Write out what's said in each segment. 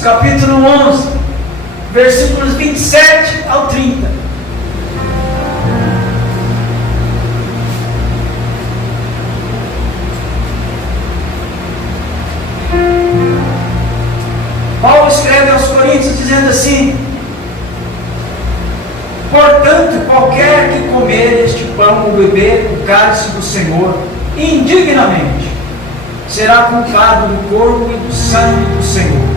Coríntios, capítulo 11, versículos 27 ao 30. Paulo escreve aos Coríntios dizendo assim: portanto, qualquer que comer este pão ou beber o cálice do Senhor indignamente, será culpado do corpo e do sangue do Senhor.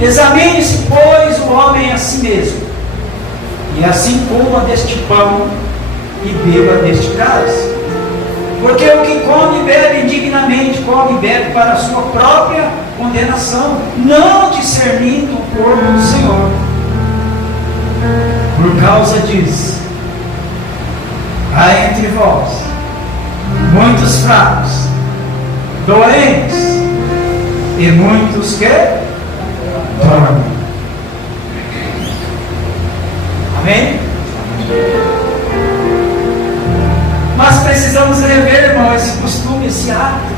Examine-se, pois, o homem a si mesmo, e assim coma deste pão e beba deste cálice. Porque o que come e bebe indignamente, come e bebe para a sua própria condenação, não discernindo o corpo do Senhor. Por causa disso, há entre vós muitos fracos, doentes e muitos que dormem. Amém? Mas precisamos rever, irmão, esse costume, esse hábito.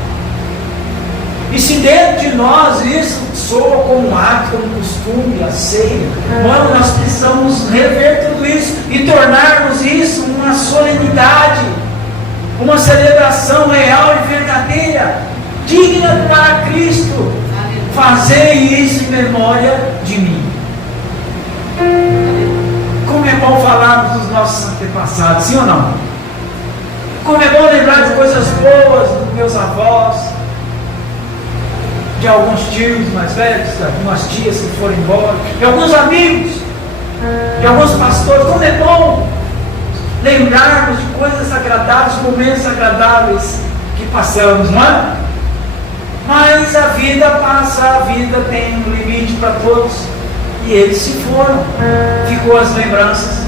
E se dentro de nós isso soa como um hábito, um costume, a ceia, irmão, nós precisamos rever tudo isso e tornarmos isso uma solenidade, uma celebração real e verdadeira, digna para Cristo. Fazer isso em memória de mim. Como é bom falarmos dos nossos antepassados, sim ou não? Como é bom lembrar de coisas boas dos meus avós, de alguns tios mais velhos, de algumas tias que foram embora, de alguns amigos, de alguns pastores. Como é bom lembrarmos de coisas agradáveis, momentos agradáveis que passamos, não é? Mas a vida passa, a vida tem um limite para todos, e eles se foram, ficou as lembranças.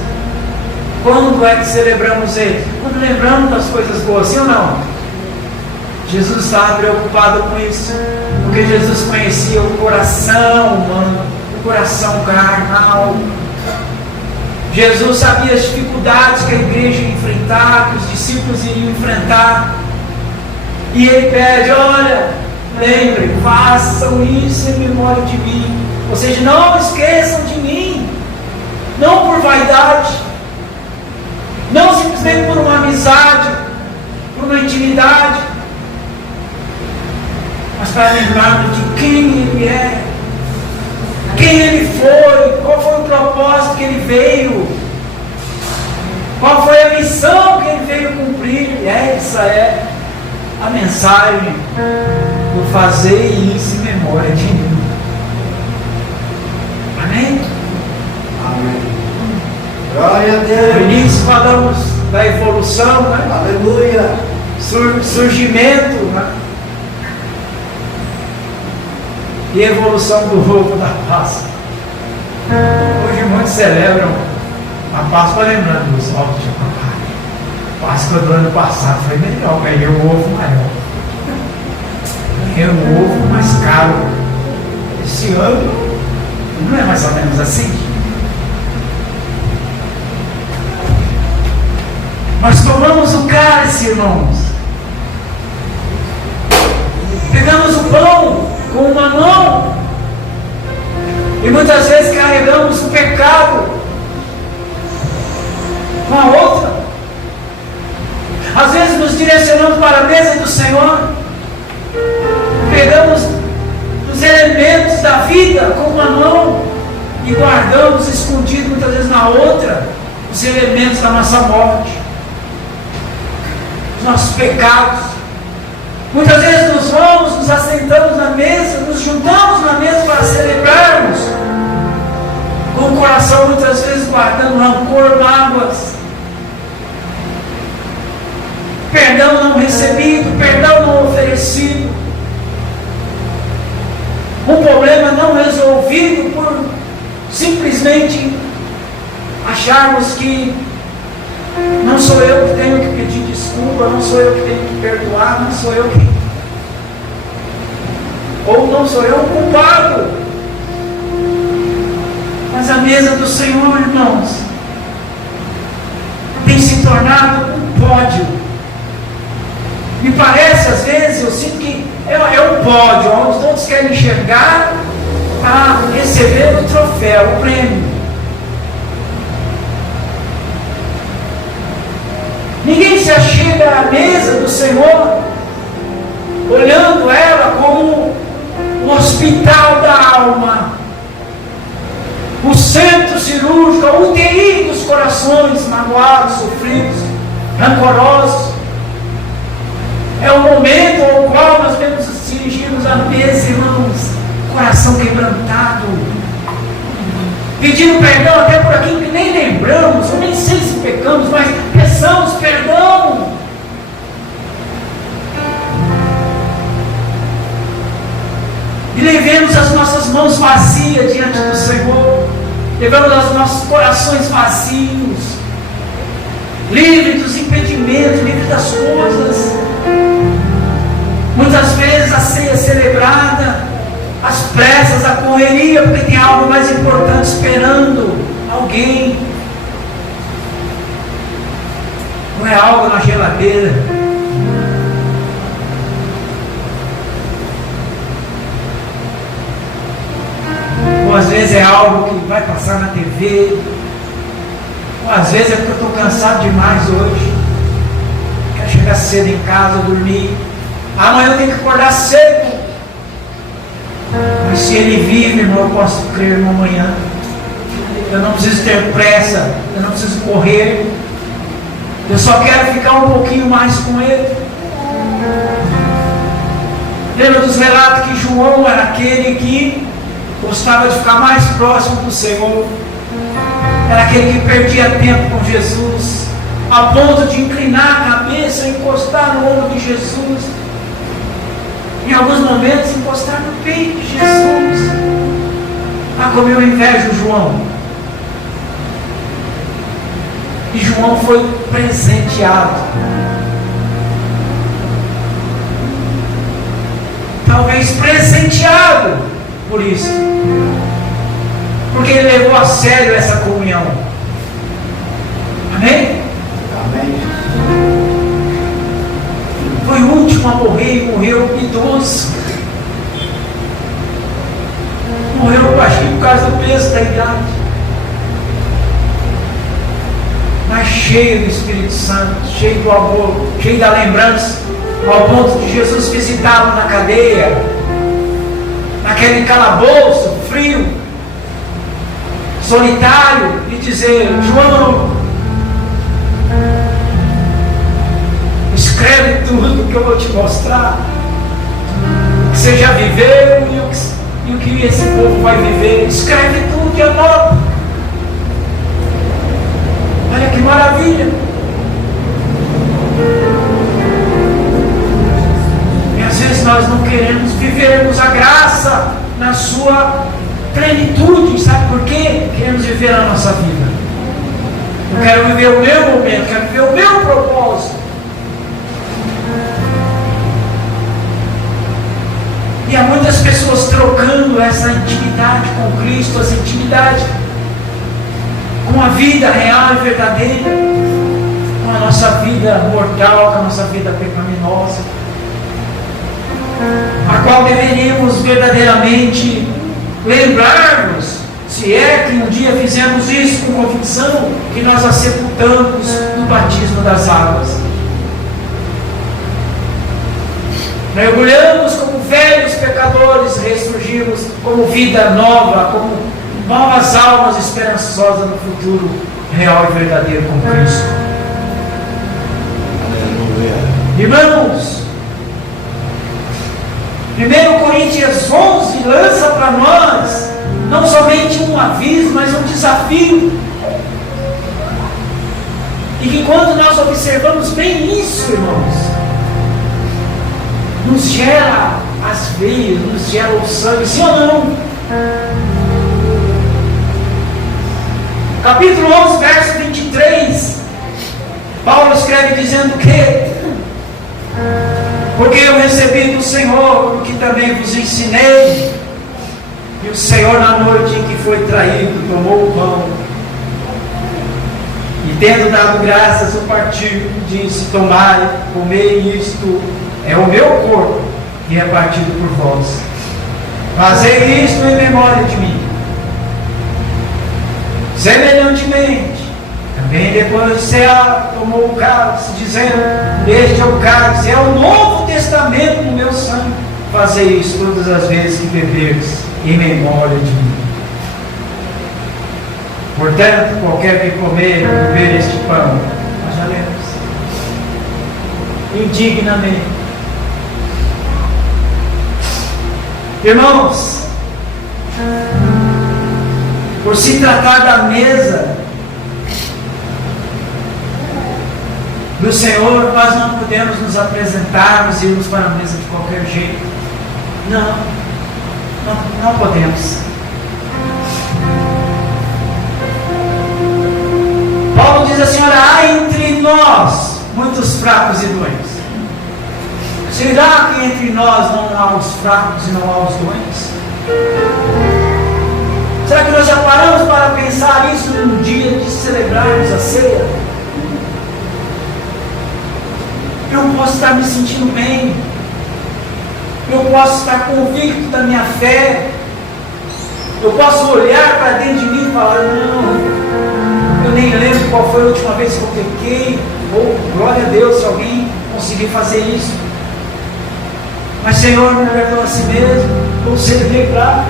Quando é que celebramos eles? Quando lembramos das coisas boas, sim ou não? Jesus estava preocupado com isso, porque Jesus conhecia o coração humano, o coração carnal. Jesus sabia as dificuldades que a igreja ia enfrentar, que os discípulos iriam enfrentar, e ele pede: olha, lembrem, façam isso em memória de mim. Ou seja, não esqueçam de mim, não por vaidade, não simplesmente por uma amizade, por uma intimidade, mas para lembrarmos de quem Ele é, quem Ele foi, qual foi o propósito que Ele veio, qual foi a missão que Ele veio cumprir. Essa é a mensagem do fazer isso em memória de mim. Amém? Amém. Glória a Deus. No início falamos da evolução, né? Aleluia. Surgimento, né? E evolução do ovo da Páscoa. Hoje muitos celebram a Páscoa lembrando dos ovos de papai. Páscoa do ano passado foi melhor, ganhei um ovo maior, ganhei um ovo mais caro. Esse ano não é mais ou menos assim? Nós tomamos o cálice, irmãos, pegamos o pão com uma mão e muitas vezes carregamos o pecado com a outra. Às vezes nos direcionamos para a mesa do Senhor, pegamos os elementos da vida com uma mão e guardamos escondido muitas vezes na outra os elementos da nossa morte, os nossos pecados. Muitas vezes nos vamos, nos assentamos na mesa, nos juntamos na mesa para celebrarmos, com o coração muitas vezes guardando rancor, mágoas, perdão não recebido, perdão não oferecido, um problema não resolvido por simplesmente acharmos que não sou eu que tenho que pedir desculpa, não sou eu que tenho que perdoar, não sou eu que... ou não sou eu o culpado. Mas a mesa do Senhor, irmãos, tem se tornado um pódio. Me parece, às vezes, eu sinto que é um pódio, onde todos querem enxergar a receber o troféu, o prêmio. Ninguém se achega à mesa do Senhor olhando ela como o hospital da alma, o centro cirúrgico, a UTI dos corações magoados, sofridos, rancorosos. É o momento ao qual nós devemos nos dirigirmos à mesa, irmãos, coração quebrantado, pedindo perdão até por aquilo que nem lembramos, eu nem sei se pecamos, mas peçamos perdão. E levemos as nossas mãos vazias diante do Senhor, levamos os nossos corações vazios, livre dos impedimentos, livre das coisas. Muitas vezes a ceia celebrada, as pressas, a correria, porque tem algo mais importante esperando alguém. Não é algo na geladeira. Ou às vezes é algo que vai passar na TV. Ou às vezes é porque eu estou cansado demais hoje. Quero chegar cedo em casa, dormir. Amanhã eu tenho que acordar cedo. Mas se Ele vive, irmão, eu posso crer no amanhã. Eu não preciso ter pressa, eu não preciso correr. Eu só quero ficar um pouquinho mais com Ele. Lembra dos relatos que João era aquele que gostava de ficar mais próximo do Senhor. Era aquele que perdia tempo com Jesus, a ponto de inclinar a cabeça e encostar no ombro de Jesus. Em alguns momentos, encostar no peito de Jesus. Ah, como eu invejo João. E João foi presenteado. Talvez presenteado por isso. Porque ele levou a sério essa comunhão. Amém? Amém. Foi o último a morrer e morreu idoso. Morreu, acho que por causa do peso da idade. Mas cheio do Espírito Santo, cheio do amor, cheio da lembrança, ao ponto de Jesus visitá-lo na cadeia, naquele calabouço frio, solitário, e dizer: João, escreve tudo que eu vou te mostrar, o que você já viveu e o que esse povo vai viver. Escreve tudo e anota. Olha que maravilha. E às vezes nós não queremos vivermos a graça na sua plenitude. Sabe por quê? Queremos viver a nossa vida. Eu quero viver o meu momento, quero viver o meu propósito. E há muitas pessoas trocando essa intimidade com Cristo, essa intimidade com a vida real e verdadeira, com a nossa vida mortal, com a nossa vida pecaminosa, a qual deveríamos verdadeiramente lembrar-nos, se é que um dia fizemos isso com convicção, que nós a sepultamos no batismo das águas. Mergulhamos como velhos pecadores, ressurgimos como vida nova, como novas almas esperançosas no futuro real e verdadeiro com Cristo. Aleluia. Irmãos, 1 Coríntios 11 lança para nós não somente um aviso, mas um desafio. E que quando nós observamos bem isso, irmãos, nos gera as veias, nos gera o sangue, sim ou não? Capítulo 11, verso 23, Paulo escreve dizendo que: porque eu recebi do Senhor o que também vos ensinei, e o Senhor, na noite em que foi traído, tomou o pão, e tendo dado graças, o partiu, disse: tomai, comei, isto é o meu corpo, que é partido por vós. Fazei isto em memória de mim. Semelhantemente, também depois o céu tomou o cálice, dizendo: este é o cálice, é o Novo Testamento no meu sangue. Fazei isso todas as vezes que beberes, em memória de mim. Portanto, qualquer que comer ou beber este pão, nós já lemos, indignamente. Irmãos, por se tratar da mesa do Senhor, nós não podemos nos apresentarmos e irmos para a mesa de qualquer jeito. Não podemos. Paulo diz assim: olha, há entre nós muitos fracos e doentes. Será que entre nós não há os fracos e não há os doentes? Será que nós já paramos para pensar isso no dia de celebrarmos a ceia? Eu posso estar me sentindo bem, eu posso estar convicto da minha fé, eu posso olhar para dentro de mim e falar: não, eu nem lembro qual foi a última vez que eu pequei, ou glória a Deus se alguém conseguir fazer isso. Mas Senhor, me perdoa a si mesmo, ou celebrar.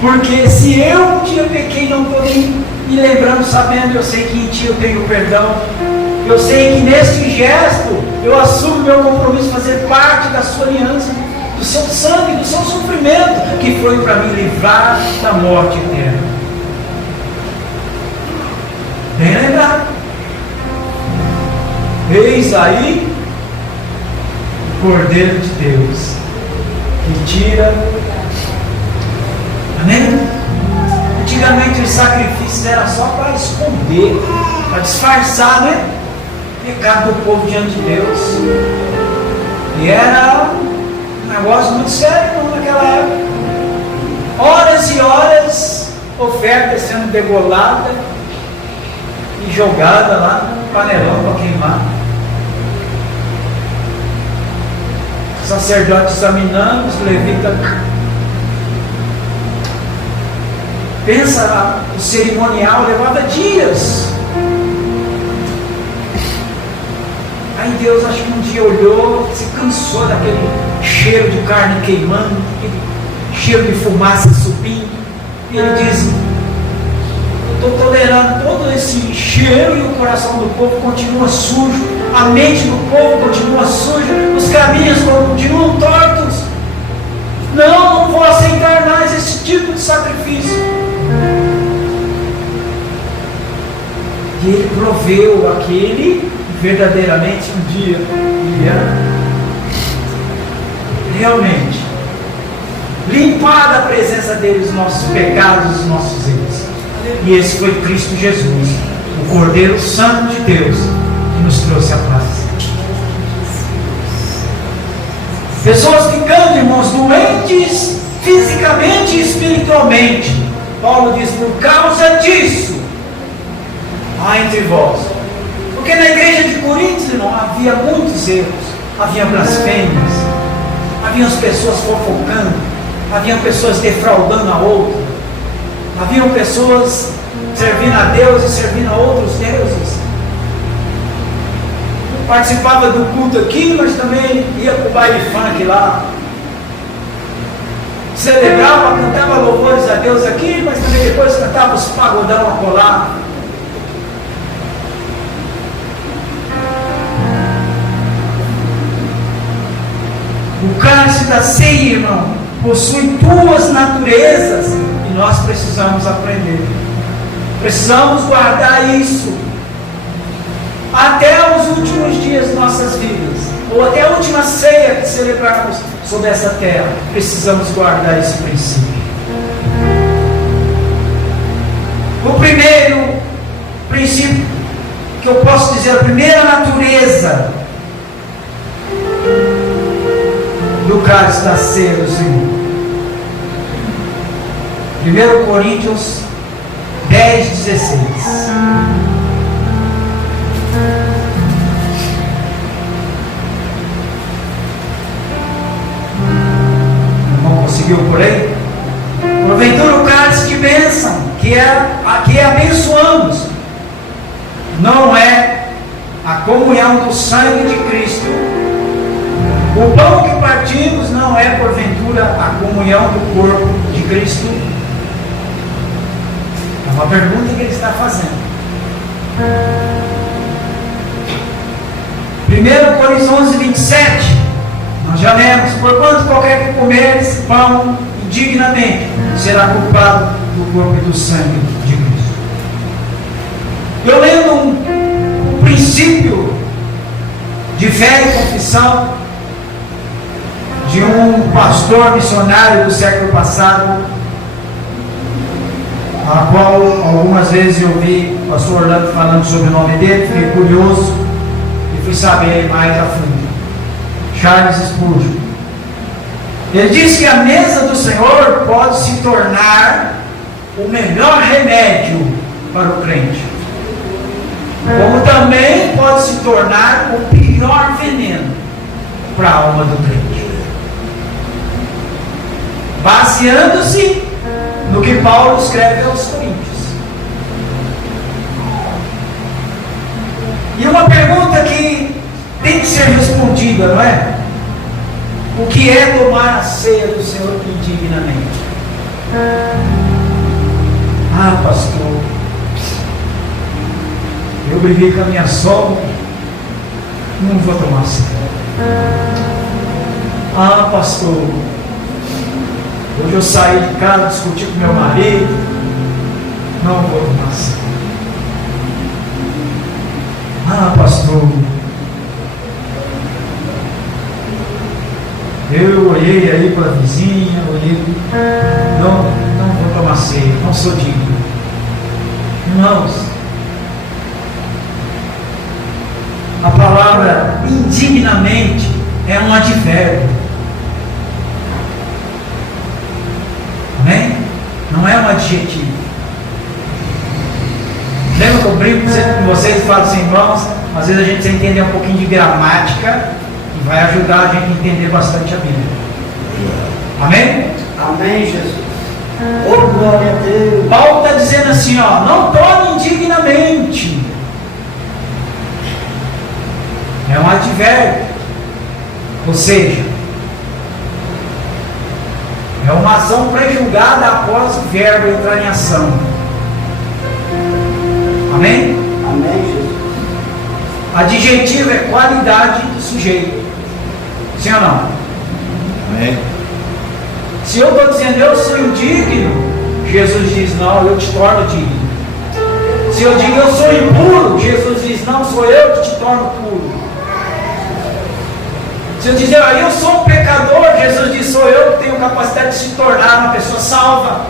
Porque se eu um dia pequei, não estou nem me lembrando, sabendo, eu sei que em Ti eu tenho perdão. Eu sei que neste gesto eu assumo meu compromisso de fazer parte da Sua aliança, do Seu sangue, do Seu sofrimento, que foi para me livrar da morte eterna. Bem lembrado. Eis aí o Cordeiro de Deus, que tira. Amém? Antigamente os sacrifícios eram só para esconder, para disfarçar, né? O pecado do povo diante de Deus. E era um negócio muito sério naquela época. Horas e horas, oferta sendo degolada e jogada lá no panelão para queimar. Os sacerdotes examinando, os levitas. Pensa, o cerimonial levava dias. Aí Deus, acho que um dia olhou, se cansou daquele cheiro de carne queimando, aquele cheiro de fumaça subindo. E Ele diz: eu estou tolerando todo esse cheiro, e o coração do povo continua sujo, a mente do povo continua suja, os caminhos continuam tortos. Não vou aceitar mais esse tipo de sacrifício. E Ele proveu aquele que verdadeiramente um dia iria realmente limpar da presença dele os nossos pecados, os nossos erros. E esse foi Cristo Jesus, o Cordeiro Santo de Deus, que nos trouxe a paz. Pessoas ficando, irmãos, doentes fisicamente e espiritualmente. Paulo diz: por causa disso há entre vós. Porque na igreja de Coríntios, irmão, havia muitos erros, havia blasfêmias, haviam as pessoas fofocando, haviam pessoas defraudando a outra, haviam pessoas servindo a Deus e servindo a outros deuses. Participava do culto aqui, mas também ia para o baile funk lá. Celebrava, cantava louvores a Deus aqui, mas também depois cantava os pagodão a colar. O cálice da ceia, irmão, possui duas naturezas e nós precisamos aprender. Precisamos guardar isso até os últimos dias de nossas vidas, ou até a última ceia que celebrarmos sobre essa terra. Precisamos guardar esse princípio. O primeiro princípio que eu posso dizer, a primeira natureza do cálice da ceia do Senhor. 1 Coríntios 10:16. seguiu por aí? Porventura o cálice de bênção que abençoamos não é a comunhão do sangue de Cristo? O pão que partimos não é porventura a comunhão do corpo de Cristo? É uma pergunta que ele está fazendo. 1 Coríntios 11, 27, nós já lemos: porquanto qualquer que comer esse pão indignamente será culpado do corpo e do sangue de Cristo. Eu lendo um princípio de fé e confissão de um pastor missionário do século passado, a qual algumas vezes eu vi o pastor Orlando falando sobre o nome dele, fiquei curioso e fui saber mais a fundo. Charles Spurgeon. Ele diz que a mesa do Senhor pode se tornar o melhor remédio para o crente, como também pode se tornar o pior veneno para a alma do crente, baseando-se no que Paulo escreve aos Coríntios. E uma pergunta que tem que ser respondida, não é? O que é tomar a ceia do Senhor indignamente? Ah, pastor, eu briguei com a minha sogra, não vou tomar ceia. Ah, pastor, hoje eu saí de casa, discuti com meu marido, não vou tomar ceia. Ah, pastor, eu olhei aí para a vizinha, não vou tomar ceia, não sou digno. Irmãos, a palavra indignamente é um advérbio. Amém? Não é um adjetivo. Lembra que eu brinco sempre com vocês e falo assim, irmãos, às vezes a gente precisa entender um pouquinho de gramática e vai ajudar a gente a entender bastante a Bíblia. Amém? Amém, Jesus. Oh, glória a Deus. Paulo está dizendo assim, ó, não tome indignamente. É um advérbio. Ou seja, é uma ação prejulgada após o verbo entrar em ação. Amém? Amém, Jesus. Adjetivo é qualidade do sujeito. Sim ou não? Amém. Se eu estou dizendo eu sou indigno, Jesus diz não, eu te torno digno. Se eu digo eu sou impuro, Jesus diz não, sou eu que te torno puro. Se eu dizer eu sou um pecador, Jesus diz sou eu que tenho capacidade de se tornar uma pessoa salva.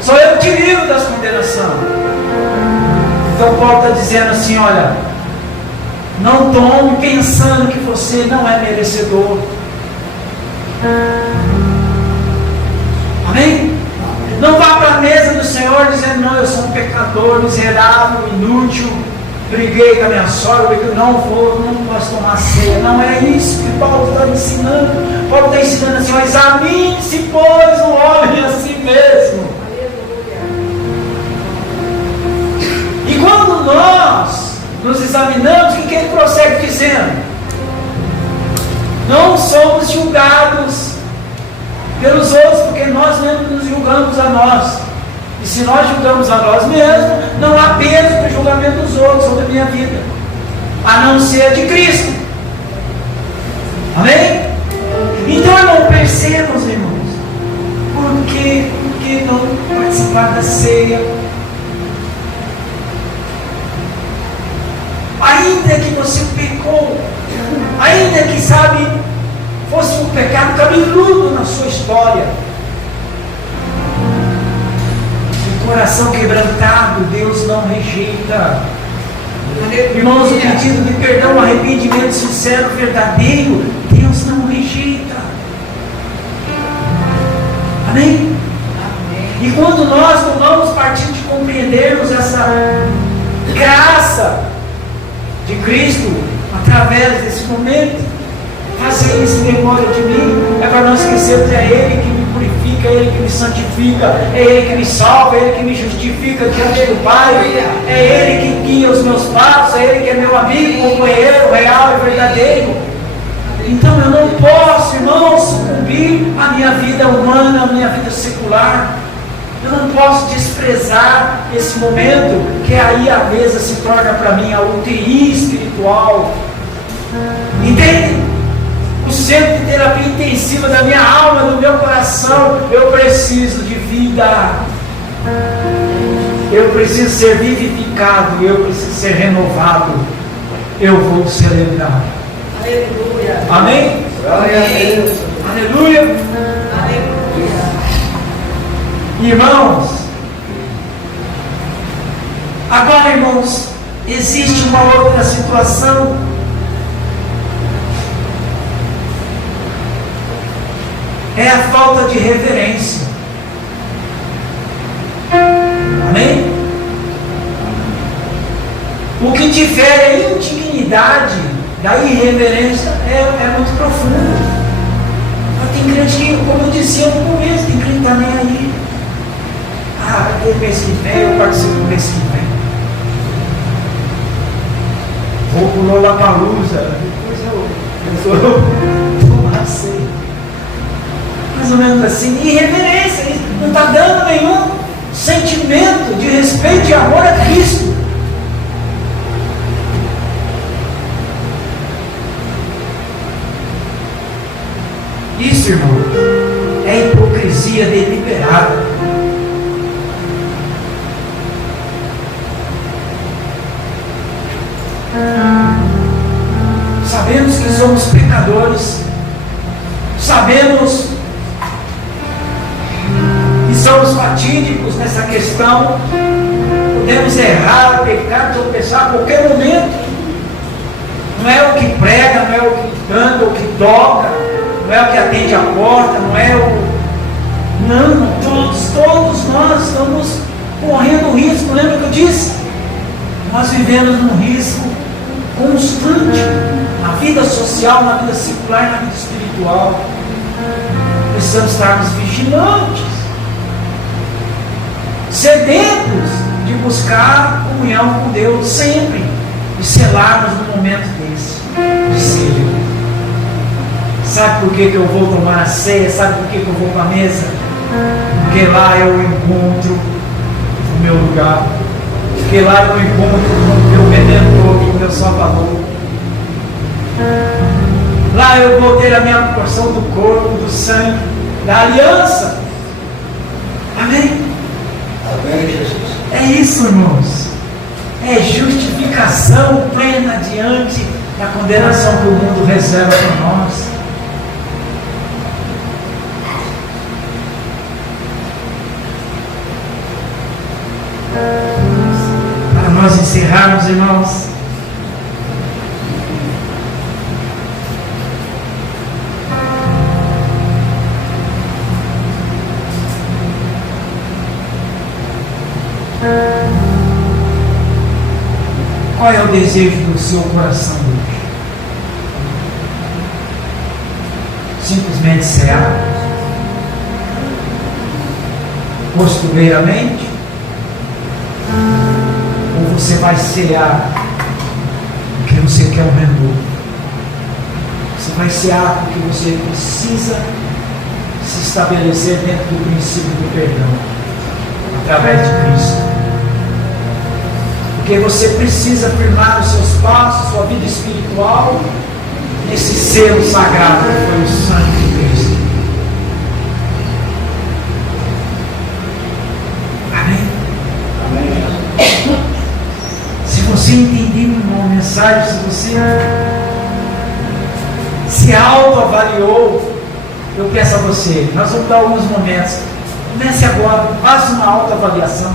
Sou eu que te livro das condenações. Então Paulo está dizendo assim, olha, não tome pensando que você não é merecedor. Amém? Não vá para a mesa do Senhor dizendo, não, eu sou um pecador, miserável, inútil, briguei com a minha sogra, não posso tomar ceia. Não é isso que Paulo está ensinando. Paulo está ensinando assim, examine-se, pois, o homem a si mesmo. E quando nós nos examinamos, o que ele prossegue dizendo? Não somos julgados pelos outros, porque nós mesmos nos julgamos a nós. E se nós julgamos a nós mesmos, não há peso para o julgamento dos outros sobre a minha vida, a não ser a de Cristo. Amém? Então, irmão, percebam, irmãos, por que não participar da ceia? Ainda que você pecou, ainda que, fosse um pecado cabeludo na sua história, o coração quebrantado, Deus não rejeita. Irmãos, o pedido de perdão, um arrependimento sincero, verdadeiro, Deus não rejeita. Amém? E quando nós tomamos partido de compreendermos essa graça de Cristo, através desse momento, fazer isso em memória de mim, é para não esquecermos, é Ele que me purifica, é Ele que me santifica, é Ele que me salva, é Ele que me justifica diante do Pai, é Ele que guia os meus passos, é Ele que é meu amigo, companheiro, real e verdadeiro. Então eu não posso, irmão, sucumbir à minha vida humana, à minha vida secular. Eu não posso desprezar esse momento, que aí a mesa se torna para mim a UTI espiritual. Entende? O centro de terapia intensiva da minha alma, do meu coração. Eu preciso de vida. Eu preciso ser vivificado. Eu preciso ser renovado. Eu vou celebrar. Aleluia. Amém? Glória a Deus. Aleluia. Aleluia. Irmãos, agora, irmãos, existe uma outra situação. É a falta de reverência. Amém? O que difere a indignidade da irreverência é muito profundo. Mas tem crente que, como eu disse no começo, tem crente que está nem aí. Ah, vai ter mês que vem, eu participo do mês que vem. Vou pro Lollapalooza, depois eu tomar ceia. Mais ou menos assim, irreverência, não está dando nenhum sentimento de respeito e amor a Cristo. Isso, irmão, é hipocrisia deliberada. Sabemos que somos pecadores, sabemos que somos fatídicos nessa questão, podemos errar, pecar, tropeçar a qualquer momento. Não é o que prega, não é o que canta, o que toca, não é o que atende a porta, não é o... Não, todos nós estamos correndo risco. Lembra que eu disse? Nós vivemos num risco constante, na vida social, na vida secular, na vida espiritual. Precisamos estarmos vigilantes, sedentos de buscar comunhão com Deus sempre, e selarmos num momento desse, de ceia. Sabe por que eu vou tomar a ceia? Sabe por que eu vou para a mesa? Porque lá eu encontro o meu lugar, porque lá eu encontro o meu Redentor, o meu Salvador. Lá eu vou ter a minha porção do corpo, do sangue, da aliança. Amém? Amém, Jesus. É isso, irmãos. É justificação plena diante da condenação que o mundo reserva para nós. Para nós encerrarmos, irmãos, qual é o desejo do seu coração hoje? Simplesmente cear? Costumeiramente? Ou você vai cear porque você quer um renovo? Você vai cear porque você precisa se estabelecer dentro do princípio do perdão, através de Cristo. Porque você precisa firmar os seus passos, sua vida espiritual, nesse selo sagrado que foi o sangue de Cristo. Amém? Amém. Se você entendeu uma mensagem, se você se autoavaliou, eu peço a você, nós vamos dar alguns momentos. Comece agora, faça uma autoavaliação.